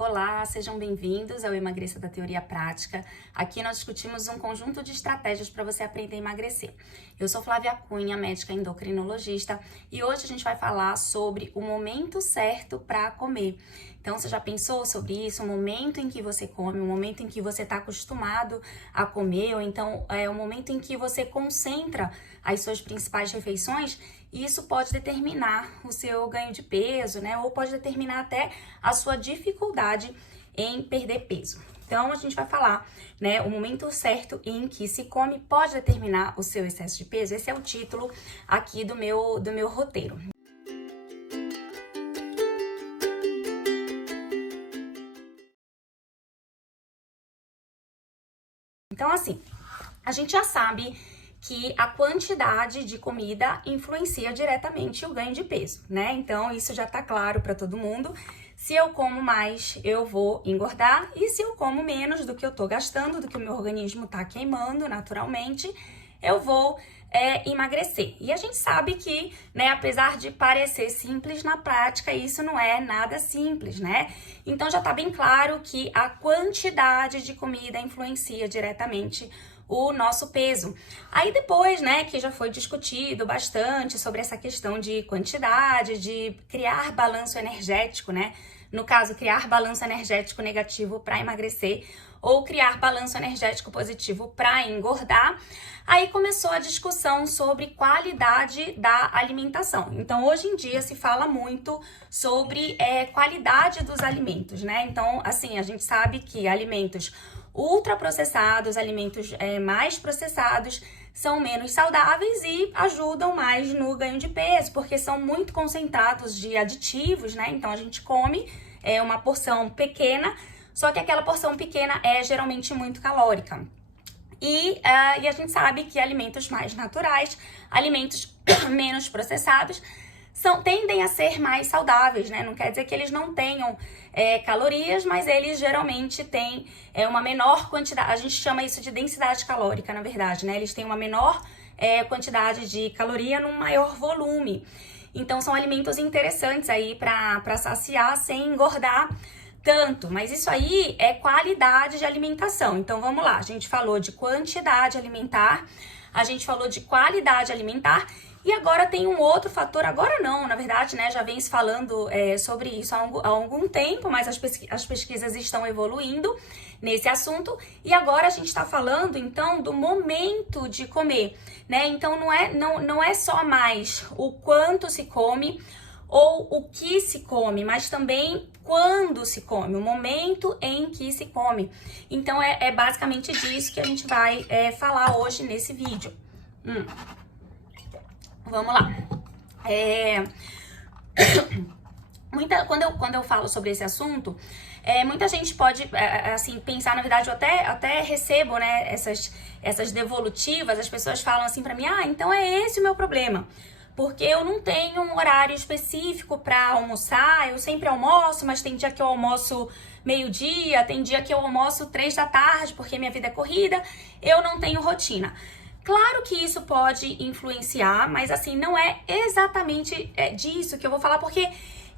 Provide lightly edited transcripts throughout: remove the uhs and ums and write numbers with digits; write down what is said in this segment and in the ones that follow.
Olá, sejam bem-vindos ao Emagreça da Teoria Prática. Aqui nós discutimos um conjunto de estratégias para você aprender a emagrecer. Eu sou Flávia Cunha, médica endocrinologista, e hoje a gente vai falar sobre o momento certo para comer. Então, você já pensou sobre isso? O momento em que você come, o momento em que você está acostumado a comer, ou então o momento em que você concentra as suas principais refeições, e isso pode determinar o seu ganho de peso, né? Ou pode determinar até a sua dificuldade em perder peso. Então, a gente vai falar, né, o momento certo em que se come pode determinar o seu excesso de peso. Esse é o título aqui do meu roteiro. Então, assim, a gente já sabe que a quantidade de comida influencia diretamente o ganho de peso, né? Então, isso já tá claro para todo mundo. Se eu como mais, eu vou engordar, e se eu como menos do que eu tô gastando, do que o meu organismo tá queimando naturalmente, eu vou emagrecer. E a gente sabe que, né, apesar de parecer simples, na prática isso não é nada simples, né? Então já tá bem claro que a quantidade de comida influencia diretamente o nosso peso. Aí depois, né, que já foi discutido bastante sobre essa questão de quantidade, de criar balanço energético, né? No caso, criar balanço energético negativo para emagrecer ou criar balanço energético positivo para engordar. Aí começou a discussão sobre qualidade da alimentação. Então, hoje em dia se fala muito sobre qualidade dos alimentos, né? Então, assim, a gente sabe que alimentos ultraprocessados, alimentos mais processados, são menos saudáveis e ajudam mais no ganho de peso, porque são muito concentrados de aditivos, né? Então a gente come uma porção pequena, só que aquela porção pequena é geralmente muito calórica. E a gente sabe que alimentos mais naturais, alimentos menos processados, tendem a ser mais saudáveis, né? Não quer dizer que eles não tenham calorias, mas eles geralmente têm uma menor quantidade, a gente chama isso de densidade calórica, na verdade, né? Eles têm uma menor quantidade de caloria num maior volume. Então, são alimentos interessantes aí para saciar sem engordar tanto, mas isso aí é qualidade de alimentação. Então, vamos lá, a gente falou de quantidade alimentar, a gente falou de qualidade alimentar, e agora tem um outro fator, agora não, na verdade, né, já vem se falando sobre isso há algum tempo, mas as pesquisas estão evoluindo nesse assunto, e agora a gente está falando, então, do momento de comer, né, então não é só mais o quanto se come, ou o que se come, mas também quando se come, o momento em que se come. Então, é basicamente disso que a gente vai falar hoje nesse vídeo. Vamos lá. Quando eu falo sobre esse assunto, muita gente pode assim, pensar, na verdade, eu até recebo, né, essas devolutivas, as pessoas falam assim pra mim, então é esse o meu problema. Porque eu não tenho um horário específico para almoçar, eu sempre almoço, mas tem dia que eu almoço meio-dia, tem dia que eu almoço 3 da tarde, porque minha vida é corrida, eu não tenho rotina. Claro que isso pode influenciar, mas assim, não é exatamente disso que eu vou falar, porque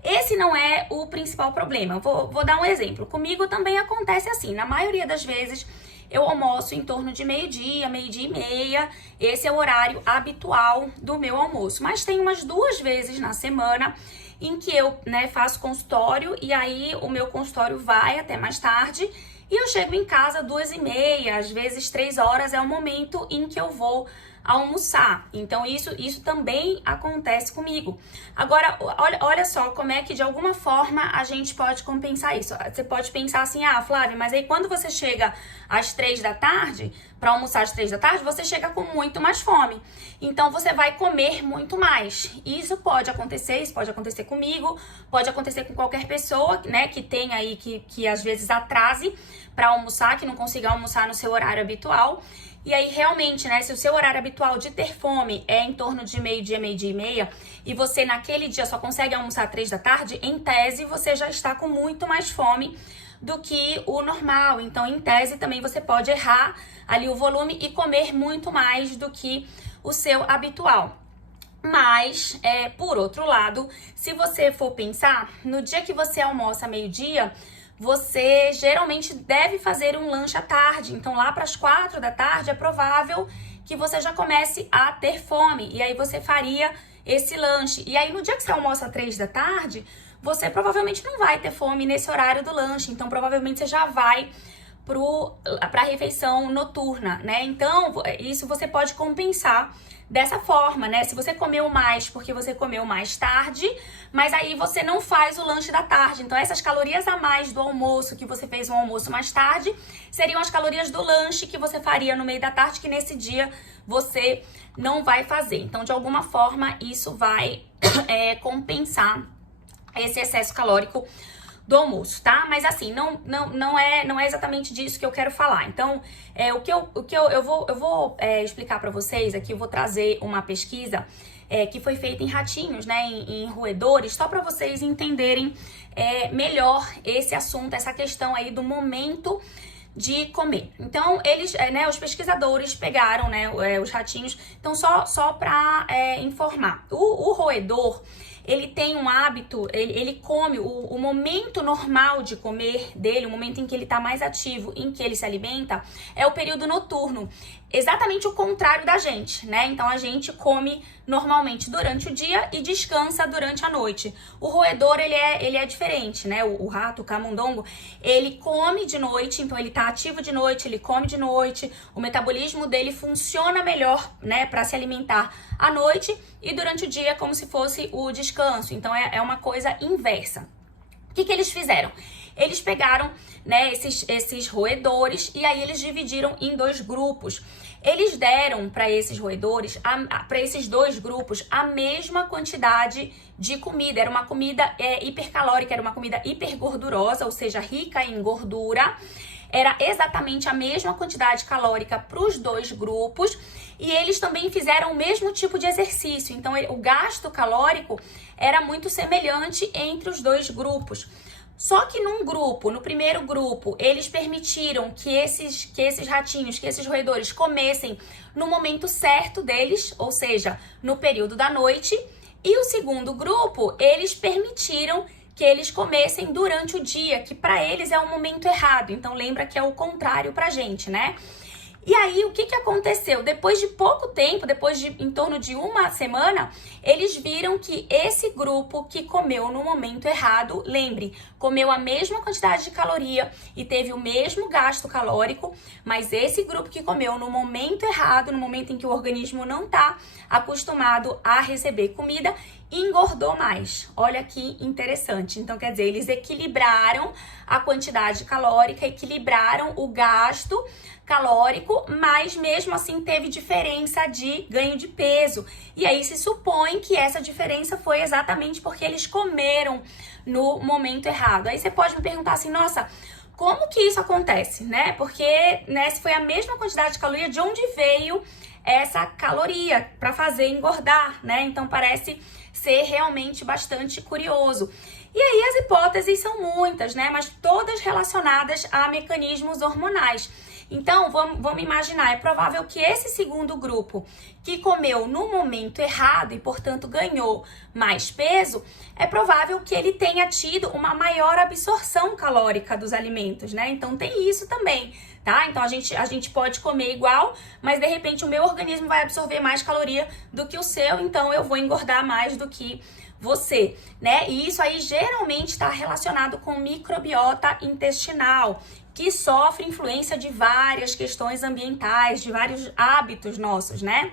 esse não é o principal problema. Vou dar um exemplo. Comigo também acontece assim, na maioria das vezes eu almoço em torno de meio-dia, meio-dia e meia. Esse é o horário habitual do meu almoço. Mas tem umas 2 vezes na semana em que eu, né, faço consultório, e aí o meu consultório vai até mais tarde e eu chego em casa 2h30, às vezes 3 horas é o momento em que eu vou almoçar. Então isso também acontece comigo. Agora, olha só como é que de alguma forma a gente pode compensar isso. Você pode pensar assim, Flávia, mas aí quando você chega às 3 da tarde, para almoçar às 3 da tarde, você chega com muito mais fome. Então você vai comer muito mais. Isso pode acontecer comigo, pode acontecer com qualquer pessoa, né, que tem aí, que às vezes atrase para almoçar, que não consiga almoçar no seu horário habitual. E aí, realmente, né, se o seu horário habitual de ter fome é em torno de meio-dia, meio-dia e meia, e você naquele dia só consegue almoçar 3 da tarde, em tese, você já está com muito mais fome do que o normal. Então, em tese, também você pode errar ali o volume e comer muito mais do que o seu habitual. Mas, por outro lado, se você for pensar, no dia que você almoça meio-dia, você geralmente deve fazer um lanche à tarde. Então, lá para as 4 da tarde, é provável que você já comece a ter fome. E aí você faria esse lanche. E aí, no dia que você almoça às 3 da tarde, você provavelmente não vai ter fome nesse horário do lanche. Então, provavelmente você já vai para a refeição noturna, né? Então, isso você pode compensar dessa forma, né? Se você comeu mais porque você comeu mais tarde, mas aí você não faz o lanche da tarde. Então, essas calorias a mais do almoço, que você fez um almoço mais tarde, seriam as calorias do lanche que você faria no meio da tarde, que nesse dia você não vai fazer. Então, de alguma forma, isso vai compensar esse excesso calórico do almoço, tá? Mas assim, não é exatamente disso que eu quero falar. Então, eu vou explicar para vocês aqui, eu vou trazer uma pesquisa que foi feita em ratinhos, né, em roedores, só para vocês entenderem melhor esse assunto, essa questão aí do momento de comer. Então, eles, os pesquisadores pegaram, os ratinhos. Então, só para informar, o roedor, ele tem um hábito, ele come, o momento normal de comer dele, o momento em que ele tá mais ativo, em que ele se alimenta, é o período noturno. Exatamente o contrário da gente, né? Então, a gente come normalmente durante o dia e descansa durante a noite. O roedor, ele é diferente, né? O rato, o camundongo, ele come de noite, então ele tá ativo de noite, ele come de noite, o metabolismo dele funciona melhor, né, para se alimentar à noite, e durante o dia é como se fosse o descanso. Então, é uma coisa inversa. O que eles fizeram? Eles pegaram, né, esses roedores, e aí eles dividiram em 2 grupos. Eles deram para esses roedores, para esses 2 grupos, a mesma quantidade de comida. Era uma comida hipercalórica, era uma comida hipergordurosa, ou seja, rica em gordura. Era exatamente a mesma quantidade calórica para os 2 grupos. E eles também fizeram o mesmo tipo de exercício. Então, o gasto calórico era muito semelhante entre os 2 grupos. Só que no primeiro grupo, eles permitiram que esses ratinhos, que esses roedores comessem no momento certo deles, ou seja, no período da noite. E o segundo grupo, eles permitiram que eles comessem durante o dia, que para eles é o momento errado. Então, lembra que é o contrário pra gente, né? E aí, o que aconteceu? Depois de pouco tempo, depois de em torno de 1 semana, eles viram que esse grupo que comeu no momento errado, lembre, comeu a mesma quantidade de caloria e teve o mesmo gasto calórico, mas esse grupo que comeu no momento errado, no momento em que o organismo não está acostumado a receber comida, engordou mais. Olha que interessante. Então, quer dizer, eles equilibraram a quantidade calórica, equilibraram o gasto calórico, mas mesmo assim teve diferença de ganho de peso. E aí se supõe que essa diferença foi exatamente porque eles comeram no momento errado. Aí você pode me perguntar assim, nossa, como que isso acontece, né? Porque, né, se foi a mesma quantidade de caloria, de onde veio essa caloria para fazer engordar, né? Então parece ser realmente bastante curioso. E aí as hipóteses são muitas, né? Mas todas relacionadas a mecanismos hormonais. Então, vamos imaginar, é provável que esse segundo grupo que comeu no momento errado e, portanto, ganhou mais peso, é provável que ele tenha tido uma maior absorção calórica dos alimentos, né? Então, tem isso também, tá? Então, a gente pode comer igual, mas, de repente, o meu organismo vai absorver mais caloria do que o seu, então eu vou engordar mais do que você, né? E isso aí geralmente está relacionado com microbiota intestinal, que sofre influência de várias questões ambientais, de vários hábitos nossos, né?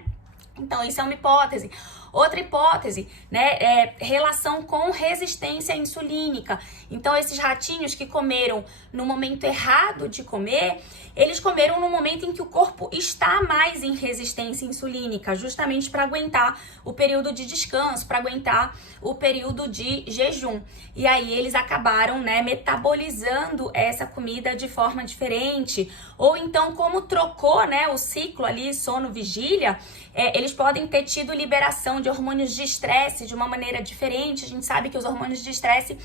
Então, isso é uma hipótese. Outra hipótese, né, é relação com resistência insulínica. Então, esses ratinhos que comeram no momento errado de comer, eles comeram no momento em que o corpo está mais em resistência insulínica, justamente para aguentar o período de descanso, para aguentar o período de jejum. E aí, eles acabaram, né, metabolizando essa comida de forma diferente. Ou então, como trocou, né, o ciclo ali, sono-vigília, eles podem ter tido liberação de hormônios de estresse de uma maneira diferente. A gente sabe que os hormônios de estresse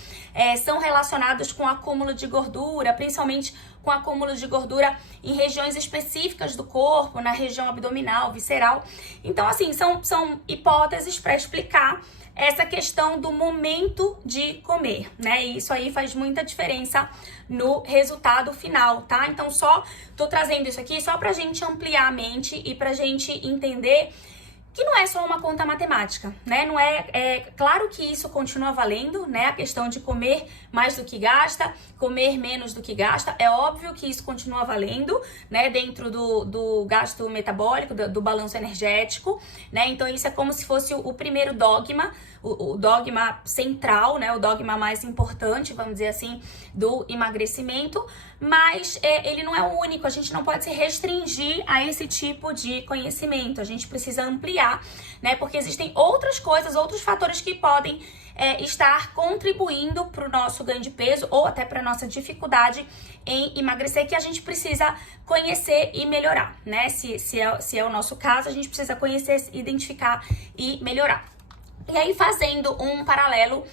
são relacionados com acúmulo de gordura, principalmente com acúmulo de gordura em regiões específicas do corpo, na região abdominal, visceral. Então, assim, são hipóteses para explicar essa questão do momento de comer, né? E isso aí faz muita diferença no resultado final, tá? Então, só tô trazendo isso aqui só pra gente ampliar a mente e pra gente entender que não é só uma conta matemática, né? Não é claro que isso continua valendo, né? A questão de comer mais do que gasta, comer menos do que gasta, é óbvio que isso continua valendo, né? Dentro do gasto metabólico, do balanço energético, né? Então isso é como se fosse o primeiro dogma, o dogma central, né? O dogma mais importante, vamos dizer assim, do emagrecimento, mas ele não é o único, a gente não pode se restringir a esse tipo de conhecimento, a gente precisa ampliar, né? Porque existem outras coisas, outros fatores que podem estar contribuindo para o nosso ganho de peso ou até para a nossa dificuldade em emagrecer, que a gente precisa conhecer e melhorar, né? Se é o nosso caso, a gente precisa conhecer, identificar e melhorar. E aí, fazendo um paralelo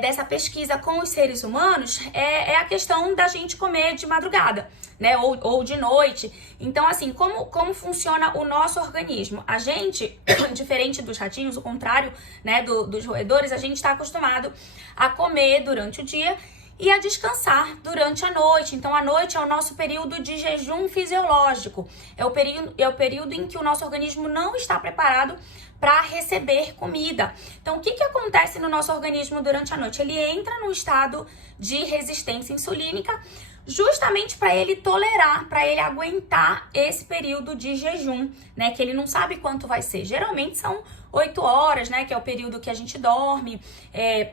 dessa pesquisa com os seres humanos, é a questão da gente comer de madrugada, né? Ou de noite. Então, assim, como funciona o nosso organismo? A gente, diferente dos ratinhos, o contrário, né, dos roedores, a gente está acostumado a comer durante o dia e a descansar durante a noite. Então, a noite é o nosso período de jejum fisiológico. É o período em que o nosso organismo não está preparado para receber comida. Então, o que acontece no nosso organismo durante a noite? Ele entra num estado de resistência insulínica, justamente para ele tolerar, para ele aguentar esse período de jejum, né? Que ele não sabe quanto vai ser. Geralmente são 8 horas, né? Que é o período que a gente dorme,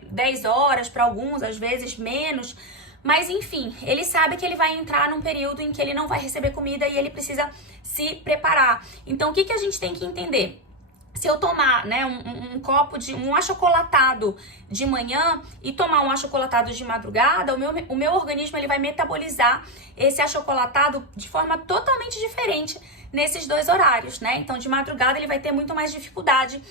10 horas para alguns, às vezes menos. Mas enfim, ele sabe que ele vai entrar num período em que ele não vai receber comida e ele precisa se preparar. Então, o que a gente tem que entender? Se eu tomar, né, um copo de um achocolatado de manhã e tomar um achocolatado de madrugada, o meu organismo ele vai metabolizar esse achocolatado de forma totalmente diferente nesses dois horários, né? Então, de madrugada ele vai ter muito mais dificuldade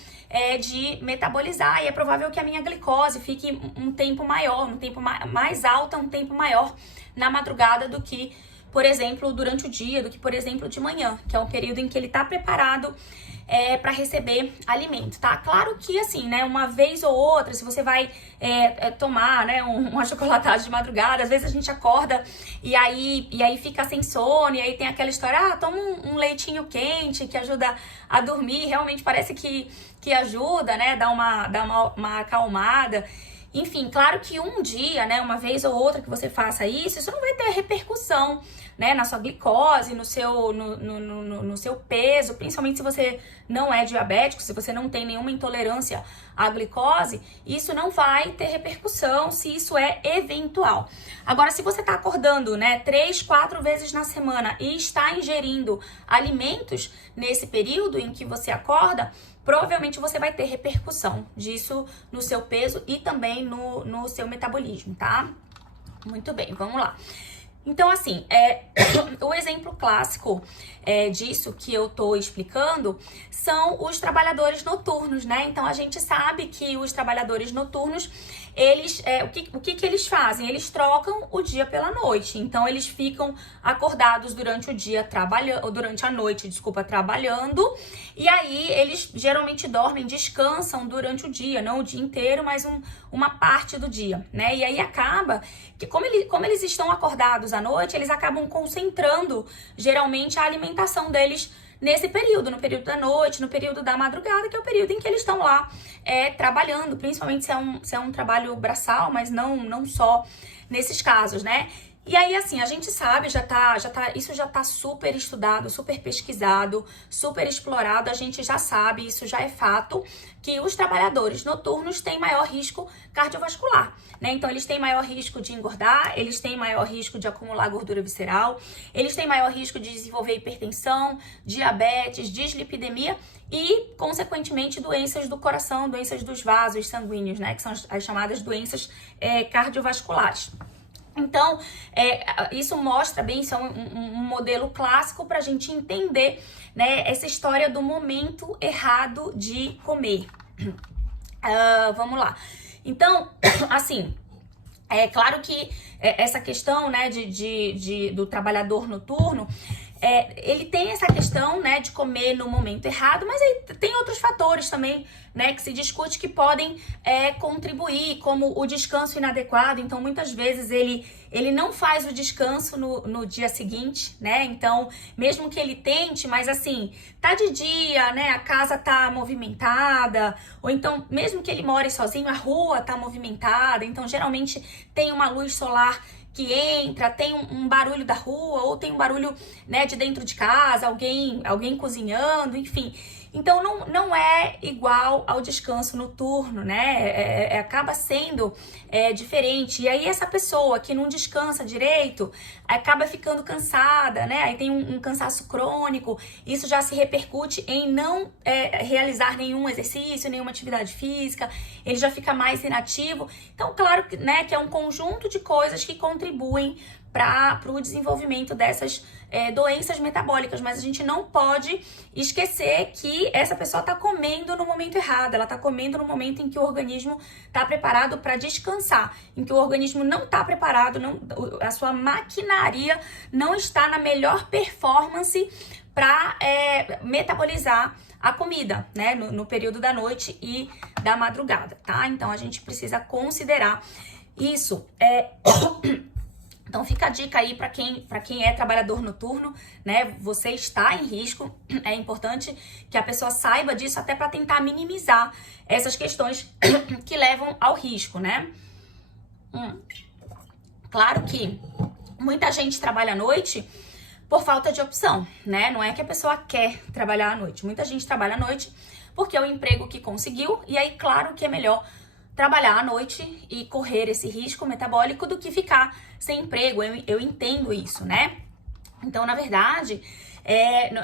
de metabolizar e é provável que a minha glicose fique um tempo maior, um tempo mais alta, um tempo maior na madrugada do que, por exemplo, durante o dia, do que, por exemplo, de manhã, que é um período em que ele está preparado para receber alimento, tá? Claro que assim, né, uma vez ou outra, se você vai tomar, né, um achocolatado de madrugada, às vezes a gente acorda e aí fica sem sono, e aí tem aquela história, toma um leitinho quente que ajuda a dormir, realmente parece que ajuda, né, dá uma acalmada. Enfim, claro que um dia, né, uma vez ou outra que você faça isso não vai ter repercussão, né, na sua glicose, no seu peso, principalmente se você não é diabético, se você não tem nenhuma intolerância à glicose, isso não vai ter repercussão se isso é eventual. Agora, se você está acordando, né, 3, 4 vezes na semana e está ingerindo alimentos nesse período em que você acorda, provavelmente você vai ter repercussão disso no seu peso e também no seu metabolismo, tá? Muito bem, vamos lá. Então, assim, o exemplo clássico disso que eu tô explicando são os trabalhadores noturnos, né? Então, a gente sabe que os trabalhadores noturnos, eles, o que eles fazem? Eles trocam o dia pela noite. Então, eles ficam acordados durante o dia trabalhando, durante a noite, desculpa, trabalhando. E aí, eles geralmente dormem, descansam durante o dia, não o dia inteiro, mas uma parte do dia, né? E aí acaba que, como eles estão acordados à noite, eles acabam concentrando, geralmente, a alimentação deles nesse período, no período da noite, no período da madrugada, que é o período em que eles estão lá trabalhando, principalmente se é um trabalho braçal, mas não só nesses casos, né? E aí, assim, a gente sabe, isso já tá super estudado, super pesquisado, super explorado, a gente já sabe, isso já é fato, que os trabalhadores noturnos têm maior risco cardiovascular, né? Então, eles têm maior risco de engordar, eles têm maior risco de acumular gordura visceral, eles têm maior risco de desenvolver hipertensão, diabetes, dislipidemia e, consequentemente, doenças do coração, doenças dos vasos sanguíneos, né? Que são as chamadas doenças cardiovasculares. Então, isso mostra bem, isso é um modelo clássico para a gente entender, né, essa história do momento errado de comer. Vamos lá. Então, assim, é claro que essa questão, né, do trabalhador noturno, ele tem essa questão, né, de comer no momento errado, mas aí tem outros fatores também, né, que se discute que podem contribuir, como o descanso inadequado. Então, muitas vezes ele não faz o descanso no dia seguinte, né? Então, mesmo que ele tente, mas assim, tá de dia, né? A casa tá movimentada, ou então, mesmo que ele more sozinho, a rua tá movimentada, então geralmente tem uma luz solar que entra, tem um barulho da rua, ou tem um barulho, né, de dentro de casa, alguém cozinhando, enfim. Então, não é igual ao descanso noturno, né? Acaba sendo diferente. E aí, essa pessoa que não descansa direito, acaba ficando cansada, né? Aí tem um cansaço crônico. Isso já se repercute em não realizar nenhum exercício, nenhuma atividade física. Ele já fica mais inativo. Então, claro, né, que é um conjunto de coisas que contribuem para o desenvolvimento dessas doenças metabólicas, mas a gente não pode esquecer que essa pessoa está comendo no momento errado, ela está comendo no momento em que o organismo está preparado para descansar, em que o organismo não está preparado, a sua maquinaria não está na melhor performance para metabolizar a comida, né, no período da noite e da madrugada, tá? Então a gente precisa considerar isso. Então fica a dica aí para quem é trabalhador noturno, né? Você está em risco, é importante que a pessoa saiba disso até para tentar minimizar essas questões que levam ao risco, né? Claro que muita gente trabalha à noite por falta de opção, né? Não é que a pessoa quer trabalhar à noite. Muita gente trabalha à noite porque é o emprego que conseguiu, e aí claro que é melhor trabalhar à noite e correr esse risco metabólico do que ficar sem emprego. Eu entendo isso, né? Então, na verdade,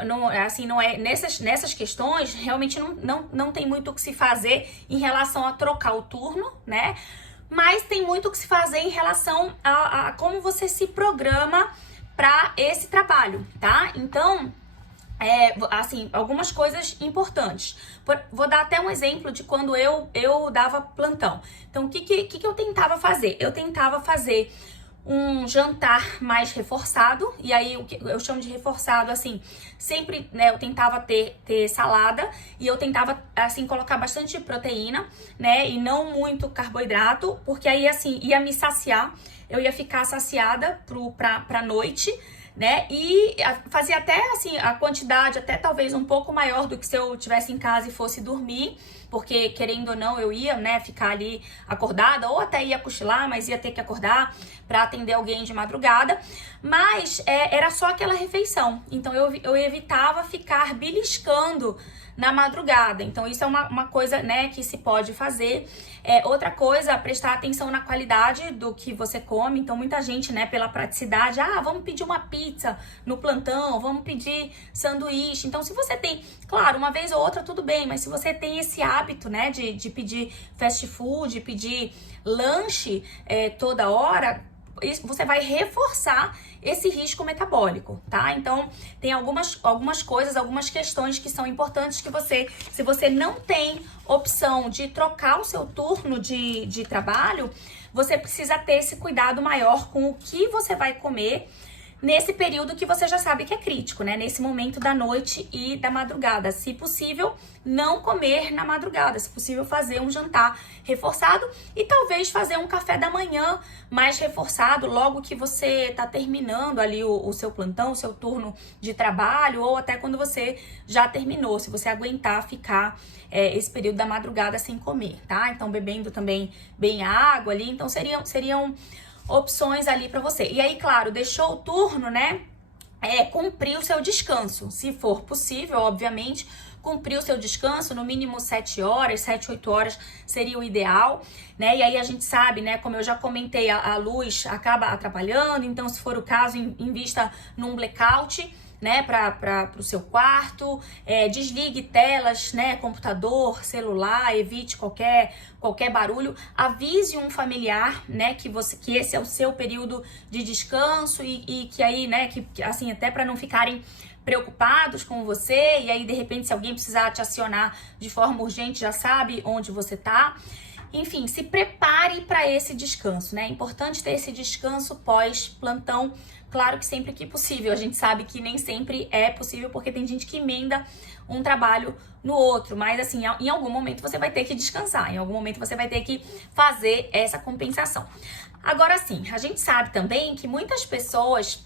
não é nessas questões, realmente não tem muito o que se fazer em relação a trocar o turno, né? Mas tem muito o que se fazer em relação a como você se programa para esse trabalho, tá? Então, assim, algumas coisas importantes. Vou dar até um exemplo de quando eu dava plantão. Então, o que eu tentava fazer? Eu tentava fazer um jantar mais reforçado, e aí o que eu chamo de reforçado, assim, sempre, né, eu tentava ter salada, e eu tentava, assim, colocar bastante proteína, né, e não muito carboidrato, porque aí, assim, ia me saciar, eu ia ficar saciada pra noite, né, e fazia até, assim, a quantidade até talvez um pouco maior do que se eu estivesse em casa e fosse dormir, porque querendo ou não eu ia, né, ficar ali acordada, ou até ia cochilar, mas ia ter que acordar para atender alguém de madrugada, mas era só aquela refeição, então eu evitava ficar beliscando na madrugada. Então isso é uma coisa, né, que se pode fazer. Outra coisa, prestar atenção na qualidade do que você come. Então muita gente, né, pela praticidade, vamos pedir uma pizza no plantão, vamos pedir sanduíche. Então se você tem, claro, uma vez ou outra tudo bem, mas se você tem esse hábito, né, de pedir fast food, pedir lanche toda hora, você vai reforçar esse risco metabólico, tá? Então, tem algumas coisas, algumas questões que são importantes que se você não tem opção de trocar o seu turno de trabalho, você precisa ter esse cuidado maior com o que você vai comer nesse período que você já sabe que é crítico, né? Nesse momento da noite e da madrugada. Se possível, não comer na madrugada. Se possível, fazer um jantar reforçado e talvez fazer um café da manhã mais reforçado logo que você tá terminando ali o seu plantão, o seu turno de trabalho, ou até quando você já terminou, se você aguentar ficar esse período da madrugada sem comer, tá? Então, bebendo também bem água ali. Então, seriam opções ali para você. E aí, claro, deixou o turno, né? Cumprir o seu descanso. Se for possível, obviamente, cumprir o seu descanso, no mínimo 7 horas, 7, 8 horas seria o ideal, né? E aí a gente sabe, né? Como eu já comentei, a luz acaba atrapalhando, então, se for o caso, invista num blackout, né, para o seu quarto, desligue telas, né, computador, celular, evite qualquer barulho, avise um familiar, né, que esse é o seu período de descanso e que aí, né, que assim, até para não ficarem preocupados com você, e aí de repente se alguém precisar te acionar de forma urgente, já sabe onde você tá. enfim, se prepare para esse descanso, né? É importante ter esse descanso pós-plantão. Claro que sempre que possível. A gente sabe que nem sempre é possível, porque tem gente que emenda um trabalho no outro. Mas, assim, em algum momento você vai ter que descansar. Em algum momento você vai ter que fazer essa compensação. Agora, sim, a gente sabe também que muitas pessoas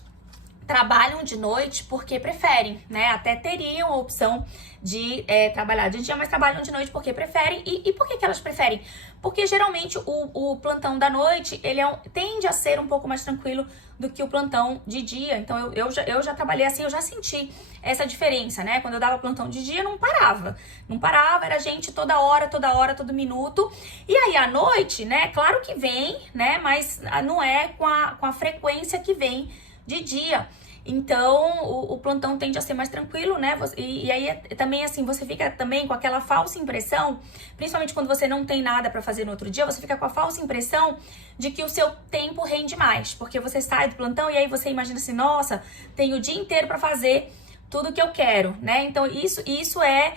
trabalham de noite porque preferem, né? Até teriam a opção de trabalhar de dia, mas trabalham de noite porque preferem. E por que elas preferem? Porque geralmente o plantão da noite, ele tende a ser um pouco mais tranquilo do que o plantão de dia. Então eu já trabalhei assim, eu já senti essa diferença, né? Quando eu dava plantão de dia, não parava. Não parava, era gente toda hora, todo minuto. E aí à noite, né? Claro que vem, né? Mas não é com a frequência que vem de dia. Então, o plantão tende a ser mais tranquilo, né? E aí, também, assim, você fica também com aquela falsa impressão, principalmente quando você não tem nada pra fazer no outro dia, você fica com a falsa impressão de que o seu tempo rende mais. Porque você sai do plantão e aí você imagina assim, nossa, tenho o dia inteiro pra fazer tudo que eu quero, né? Então, isso é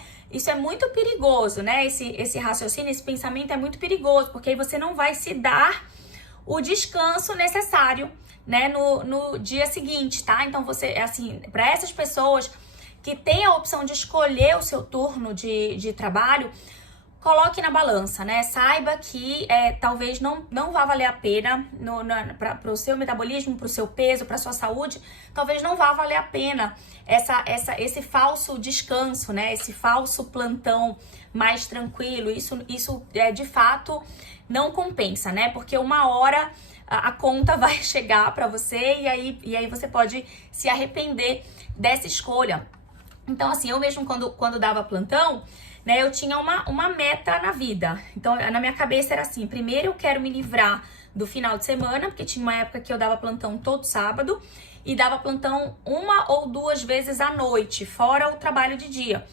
muito perigoso, né? Esse raciocínio, esse pensamento é muito perigoso, porque aí você não vai se dar o descanso necessário, né, no dia seguinte, tá? Então você, assim, para essas pessoas que têm a opção de escolher o seu turno de trabalho, coloque na balança, né? Saiba que talvez não vá valer a pena para o seu metabolismo, para o seu peso, para sua saúde, talvez não vá valer a pena esse falso descanso, né? Esse falso plantão mais tranquilo. Isso de fato não compensa, né? Porque uma hora a conta vai chegar para você e aí você pode se arrepender dessa escolha. Então, assim, eu mesmo quando dava plantão, né, eu tinha uma meta na vida. Então, na minha cabeça era assim, primeiro eu quero me livrar do final de semana, porque tinha uma época que eu dava plantão todo sábado e dava plantão 1 ou 2 vezes à noite, fora o trabalho de dia.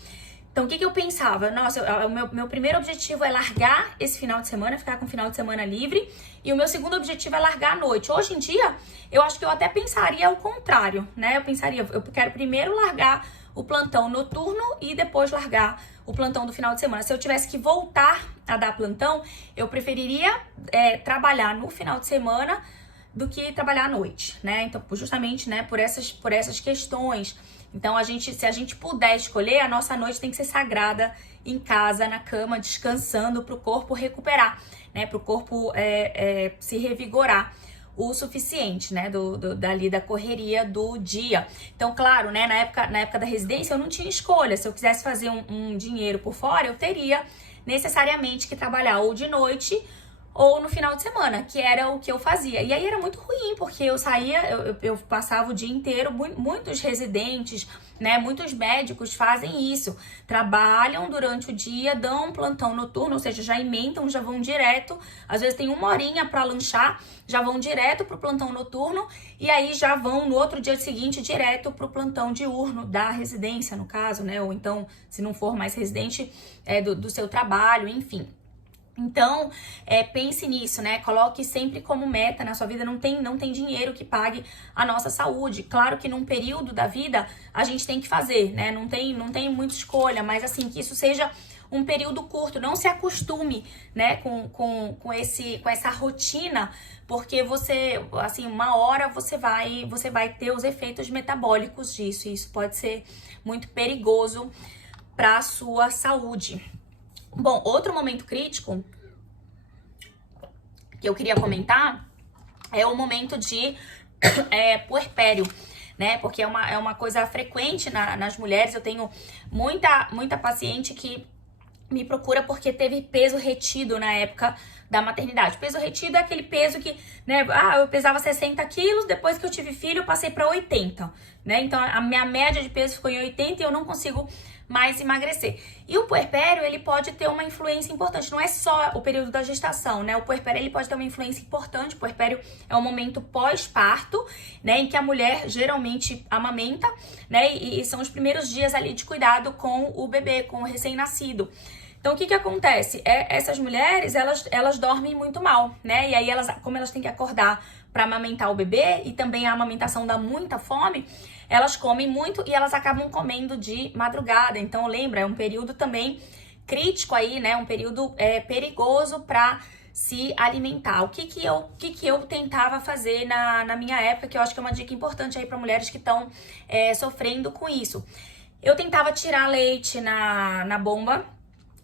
Então, o que eu pensava? Nossa, o meu primeiro objetivo é largar esse final de semana, ficar com o final de semana livre. E o meu segundo objetivo é largar à noite. Hoje em dia, eu acho que eu até pensaria o contrário, né? Eu quero primeiro largar o plantão noturno e depois largar o plantão do final de semana. Se eu tivesse que voltar a dar plantão, eu preferiria trabalhar no final de semana do que trabalhar à noite, né? Então, justamente, né, por essas questões. Então, se a gente puder escolher, a nossa noite tem que ser sagrada em casa, na cama, descansando, para o corpo recuperar, né? Para o corpo se revigorar o suficiente, né? Dali da correria do dia. Então, claro, né? Na época da residência, eu não tinha escolha. Se eu quisesse fazer um dinheiro por fora, eu teria necessariamente que trabalhar ou de noite ou no final de semana, que era o que eu fazia. E aí era muito ruim, porque eu saía, eu passava o dia inteiro, muitos residentes, né, muitos médicos fazem isso, trabalham durante o dia, dão um plantão noturno, ou seja, já emendam, já vão direto, às vezes tem 1 horinha para lanchar, já vão direto pro plantão noturno, e aí já vão no outro dia seguinte direto pro plantão diurno da residência, no caso, né, ou então, se não for mais residente, do seu trabalho, enfim. Então, pense nisso, né? Coloque sempre como meta na sua vida. Não tem dinheiro que pague a nossa saúde. Claro que num período da vida a gente tem que fazer, né? Não tem muita escolha, mas assim, que isso seja um período curto. Não se acostume, né, com essa rotina, porque você, assim, uma hora você vai ter os efeitos metabólicos disso. E isso pode ser muito perigoso para a sua saúde. Bom, outro momento crítico que eu queria comentar é o momento de puerpério, né? Porque é uma coisa frequente nas mulheres. Eu tenho muita paciente que me procura porque teve peso retido na época da maternidade. Peso retido é aquele peso que, né, eu pesava 60 quilos, depois que eu tive filho eu passei para 80, né? Então a minha média de peso ficou em 80 e eu não consigo mais emagrecer. E o puerpério, ele pode ter uma influência importante, não é só o período da gestação, né? O puerpério, ele pode ter uma influência importante. O puerpério é um momento pós-parto, né, em que a mulher geralmente amamenta, né? E são os primeiros dias ali de cuidado com o bebê, com o recém-nascido. Então, o que acontece? Essas mulheres, elas dormem muito mal, né? E aí, como elas têm que acordar para amamentar o bebê e também a amamentação dá muita fome, elas comem muito e elas acabam comendo de madrugada. Então, lembra, é um período também crítico aí, né? Um período perigoso para se alimentar. O que eu tentava fazer na minha época, que eu acho que é uma dica importante aí para mulheres que estão sofrendo com isso. Eu tentava tirar leite na bomba,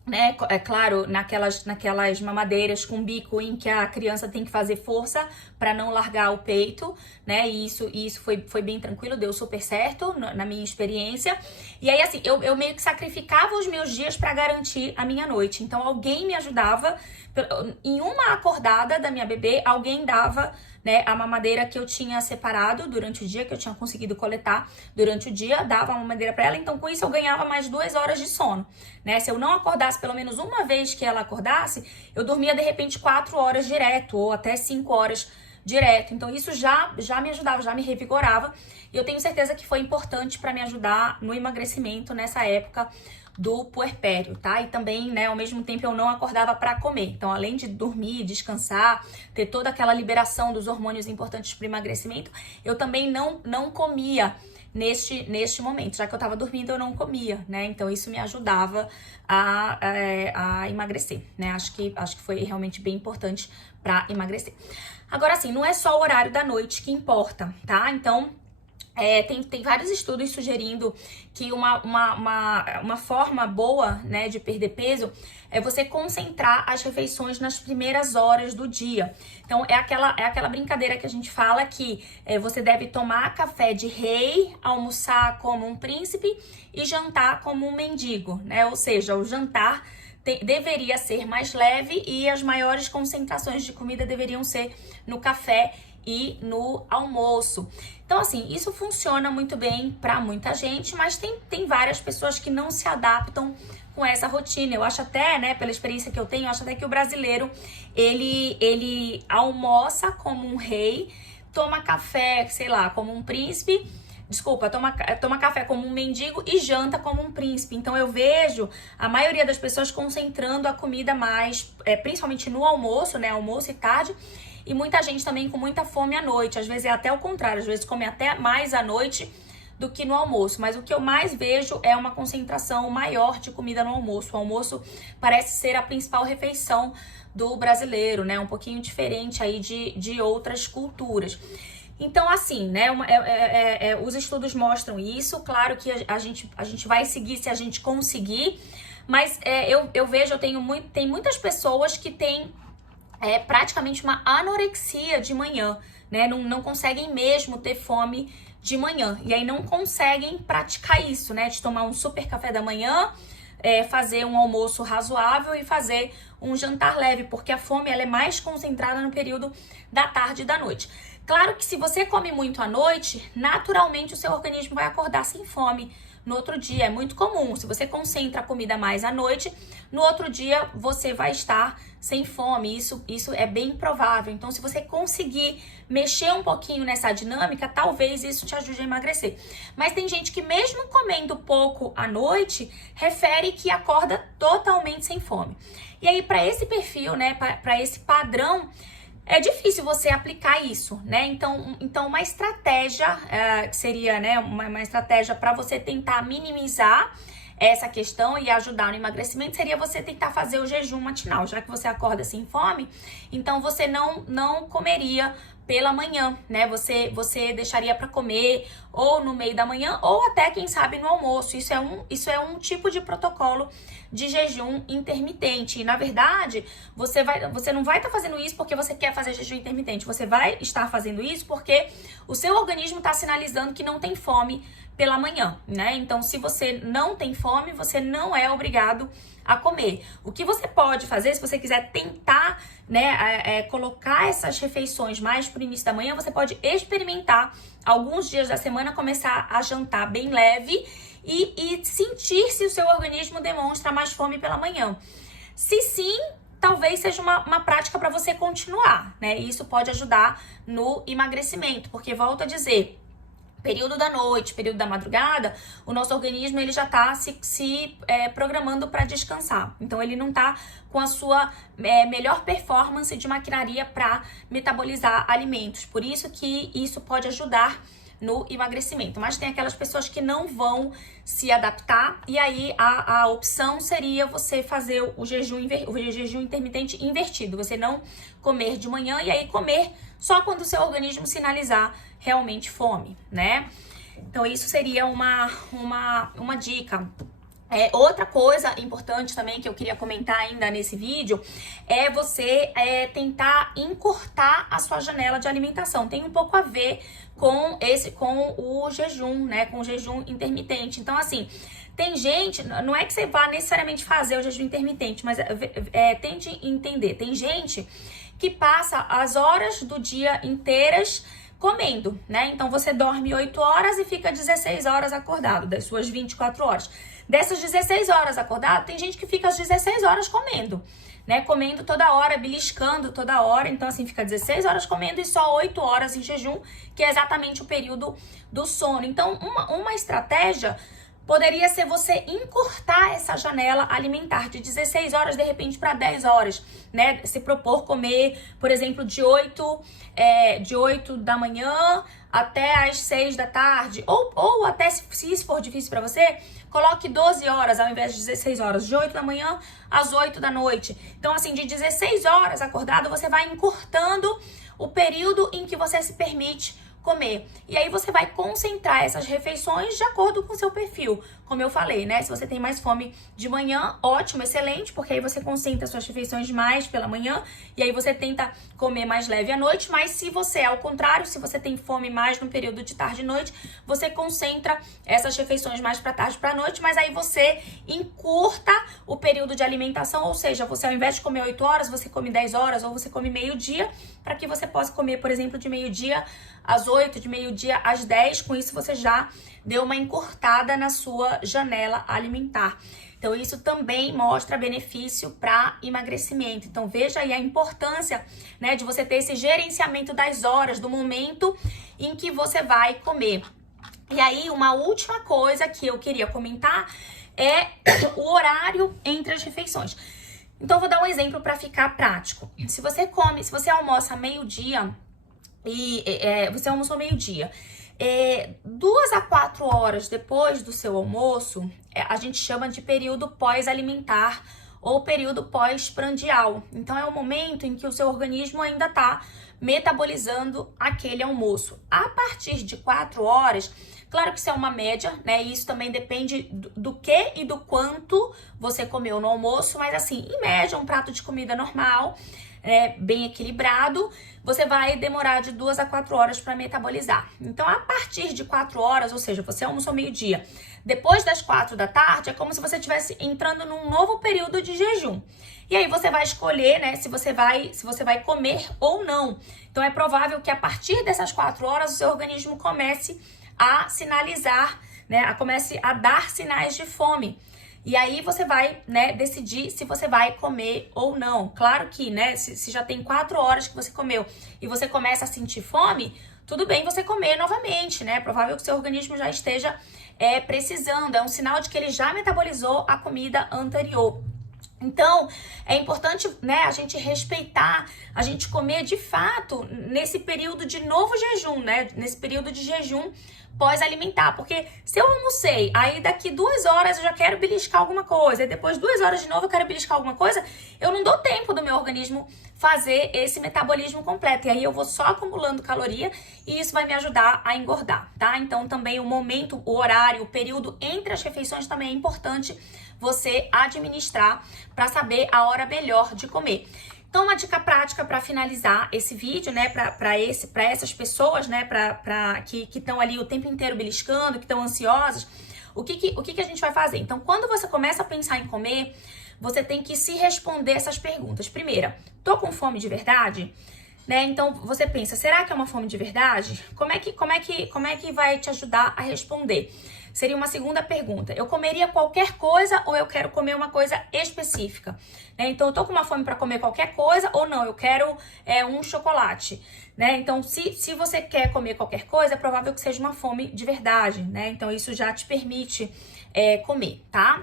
né? É claro, naquelas mamadeiras com bico em que a criança tem que fazer força para não largar o peito, né? E isso foi bem tranquilo, deu super certo na minha experiência. E aí, assim, eu meio que sacrificava os meus dias para garantir a minha noite. Então, alguém me ajudava. Em uma acordada da minha bebê, alguém dava, né, a mamadeira que eu tinha separado durante o dia, que eu tinha conseguido coletar durante o dia, dava a mamadeira para ela. Então, com isso, eu ganhava mais 2 horas de sono, né? Se eu não acordasse pelo menos uma vez que ela acordasse, eu dormia, de repente, 4 horas direto, ou até 5 horas direto. Então, isso já me ajudava, já me revigorava. E eu tenho certeza que foi importante para me ajudar no emagrecimento nessa época do puerpério, tá? E também, né, ao mesmo tempo eu não acordava para comer. Então, além de dormir, descansar, ter toda aquela liberação dos hormônios importantes para o emagrecimento, eu também não comia neste momento. Já que eu tava dormindo, eu não comia, né? Então, isso me ajudava a emagrecer, né? Acho que foi realmente bem importante para emagrecer. Agora, assim, não é só o horário da noite que importa, tá? Então, tem vários estudos sugerindo que uma forma boa, né, de perder peso é você concentrar as refeições nas primeiras horas do dia. Então, é aquela brincadeira que a gente fala que você deve tomar café de rei, almoçar como um príncipe e jantar como um mendigo, né? Ou seja, o jantar deveria ser mais leve e as maiores concentrações de comida deveriam ser no café e no almoço. Então, assim, isso funciona muito bem para muita gente, mas tem várias pessoas que não se adaptam com essa rotina. Eu acho até, né, pela experiência que eu tenho, eu acho até que o brasileiro, ele almoça como um rei, toma café, sei lá, como um príncipe, desculpa, toma café como um mendigo e janta como um príncipe. Então, eu vejo a maioria das pessoas concentrando a comida mais, principalmente no almoço, né, almoço e tarde, e muita gente também com muita fome à noite. Às vezes é até o contrário, às vezes come até mais à noite do que no almoço. Mas o que eu mais vejo é uma concentração maior de comida no almoço. O almoço parece ser a principal refeição do brasileiro, né? Um pouquinho diferente aí de outras culturas. Então, assim, né? Os estudos mostram isso. Claro que a gente vai seguir se a gente conseguir. Mas eu vejo, tem muitas pessoas que têm praticamente uma anorexia de manhã, né? Não conseguem mesmo ter fome de manhã. E aí não conseguem praticar isso, né? De tomar um super café da manhã, fazer um almoço razoável e fazer um jantar leve, porque a fome ela é mais concentrada no período da tarde e da noite. Claro que se você come muito à noite, naturalmente o seu organismo vai acordar sem fome no outro dia. É muito comum. Se você concentra a comida mais à noite, no outro dia você vai estar sem fome. Isso é bem provável. Então, se você conseguir mexer um pouquinho nessa dinâmica, talvez isso te ajude a emagrecer. Mas tem gente que mesmo comendo pouco à noite, refere que acorda totalmente sem fome. E aí, para esse perfil, né, para esse padrão, é difícil você aplicar isso, né? Então uma estratégia que seria, né, uma estratégia para você tentar minimizar essa questão e ajudar no emagrecimento seria você tentar fazer o jejum matinal. Já que você acorda sem fome, então você não comeria pela manhã, né? Você deixaria para comer ou no meio da manhã ou até, quem sabe, no almoço. Isso é um tipo de protocolo de jejum intermitente. E, na verdade, você não vai estar fazendo isso porque você quer fazer jejum intermitente. Você vai estar fazendo isso porque o seu organismo está sinalizando que não tem fome pela manhã, né? Então, se você não tem fome, você não é obrigado a comer. O que você pode fazer, se você quiser tentar, né, colocar essas refeições mais pro início da manhã, você pode experimentar alguns dias da semana, começar a jantar bem leve e sentir se o seu organismo demonstra mais fome pela manhã. Se sim, talvez seja uma prática para você continuar, né? E isso pode ajudar no emagrecimento, porque, volto a dizer, período da noite, período da madrugada, o nosso organismo ele já está se programando para descansar. Então, ele não está com a sua melhor performance de maquinaria para metabolizar alimentos. Por isso que isso pode ajudar no emagrecimento. Mas tem aquelas pessoas que não vão se adaptar, e aí a opção seria você fazer o jejum intermitente invertido, você não comer de manhã e aí comer só quando o seu organismo sinalizar realmente fome, né? Então isso seria uma dica. Outra coisa importante também que eu queria comentar ainda nesse vídeo é você tentar encurtar a sua janela de alimentação. Tem um pouco a ver com o jejum, né? Com o jejum intermitente. Então, assim, tem gente, não é que você vá necessariamente fazer o jejum intermitente, mas tente entender. Tem gente que passa as horas do dia inteiras comendo, né? Então você dorme 8 horas e fica 16 horas acordado, das suas 24 horas. Dessas 16 horas acordado, tem gente que fica as 16 horas comendo, né? Comendo toda hora, beliscando toda hora. Então, assim, fica 16 horas comendo e só 8 horas em jejum, que é exatamente o período do sono. Então, uma estratégia poderia ser você encurtar essa janela alimentar de 16 horas, de repente, para 10 horas, né? Se propor comer, por exemplo, de 8 da manhã até as 6 da tarde. Ou até, se isso for difícil para você, coloque 12 horas ao invés de 16 horas. De 8 da manhã às 8 da noite. Então, assim, de 16 horas acordado, você vai encurtando o período em que você se permite comer. E aí você vai concentrar essas refeições de acordo com o seu perfil. Como eu falei, né? Se você tem mais fome de manhã, ótimo, excelente, porque aí você concentra suas refeições mais pela manhã e aí você tenta comer mais leve à noite. Mas se você é ao contrário, se você tem fome mais no período de tarde e noite, você concentra essas refeições mais para tarde e para noite, mas aí você encurta o período de alimentação, ou seja, você ao invés de comer 8 horas, você come 10 horas ou você come meio-dia, para que você possa comer, por exemplo, de meio-dia às 8, de meio-dia às 10. Com isso você já deu uma encurtada na sua janela alimentar. Então isso também mostra benefício para emagrecimento. Então veja aí a importância, né, de você ter esse gerenciamento das horas, do momento em que você vai comer. E aí uma última coisa que eu queria comentar é o horário entre as refeições. Então vou dar um exemplo para ficar prático. Se você almoça meio-dia você almoçou meio-dia, 2 a 4 horas depois do seu almoço, a gente chama de período pós-alimentar ou período pós-prandial. Então é o momento em que o seu organismo ainda está metabolizando aquele almoço. A partir de 4 horas, claro que isso é uma média, né? E isso também depende do que e do quanto você comeu no almoço, mas assim, em média, um prato de comida normal, bem equilibrado, você vai demorar de 2 a 4 horas para metabolizar. Então, a partir de 4 horas, ou seja, você almoçou meio-dia, depois das 4 da tarde, é como se você estivesse entrando num novo período de jejum. E aí você vai escolher, né, se você vai comer ou não. Então, é provável que a partir dessas 4 horas, o seu organismo comece a sinalizar, né, comece a dar sinais de fome. E aí você vai, né, decidir se você vai comer ou não. Claro que, né, se já tem 4 horas que você comeu e você começa a sentir fome, tudo bem você comer novamente, né? É provável que o seu organismo já esteja precisando. É um sinal de que ele já metabolizou a comida anterior. Então, é importante, né, a gente respeitar, a gente comer de fato nesse período de novo jejum, né? Nesse período de jejum pós-alimentar, porque se eu almocei, aí daqui 2 horas eu já quero beliscar alguma coisa, e depois 2 horas de novo eu quero beliscar alguma coisa, eu não dou tempo do meu organismo fazer esse metabolismo completo, e aí eu vou só acumulando caloria, e isso vai me ajudar a engordar, tá? Então também o momento, o horário, o período entre as refeições também é importante você administrar para saber a hora melhor de comer. Então, uma dica prática para finalizar esse vídeo, né, para essas pessoas, né, que estão ali o tempo inteiro beliscando, que estão ansiosas, o que a gente vai fazer? Então, quando você começa a pensar em comer, você tem que se responder essas perguntas. Primeira, tô com fome de verdade? Né? Então, você pensa, será que é uma fome de verdade? Como é que vai te ajudar a responder? Seria uma segunda pergunta. Eu comeria qualquer coisa ou eu quero comer uma coisa específica? Né? Então, eu tô com uma fome para comer qualquer coisa ou não, eu quero um chocolate. Né? Então, se você quer comer qualquer coisa, é provável que seja uma fome de verdade. Né? Então, isso já te permite comer, tá?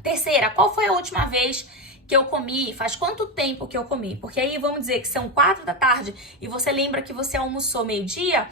Terceira, qual foi a última vez que eu comi? Faz quanto tempo que eu comi? Porque aí vamos dizer que são 4 da tarde e você lembra que você almoçou meio-dia,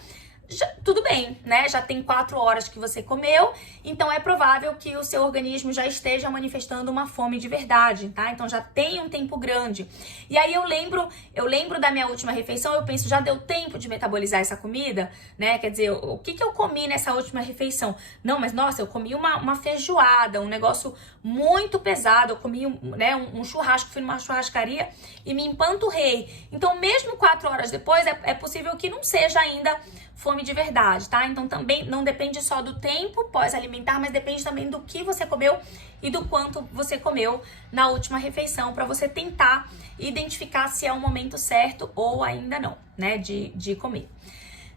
tudo bem, né? Já tem 4 horas que você comeu, então é provável que o seu organismo já esteja manifestando uma fome de verdade, tá? Então já tem um tempo grande. E aí eu lembro da minha última refeição, eu penso, já deu tempo de metabolizar essa comida, né? Quer dizer, o que eu comi nessa última refeição? Não, mas nossa, eu comi uma feijoada, um negócio muito pesado, eu comi um churrasco, fui numa churrascaria e me empanturrei. Então, mesmo 4 horas depois, é possível que não seja ainda fome de verdade, tá? Então também não depende só do tempo pós-alimentar, mas depende também do que você comeu e do quanto você comeu na última refeição, para você tentar identificar se é o momento certo ou ainda não, né, de comer.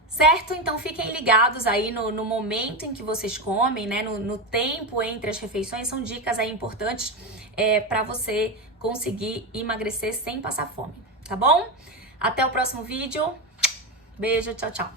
Certo? Então fiquem ligados aí no momento em que vocês comem, né? No tempo entre as refeições, são dicas aí importantes para você conseguir emagrecer sem passar fome, tá bom? Até o próximo vídeo. Beijo, tchau, tchau.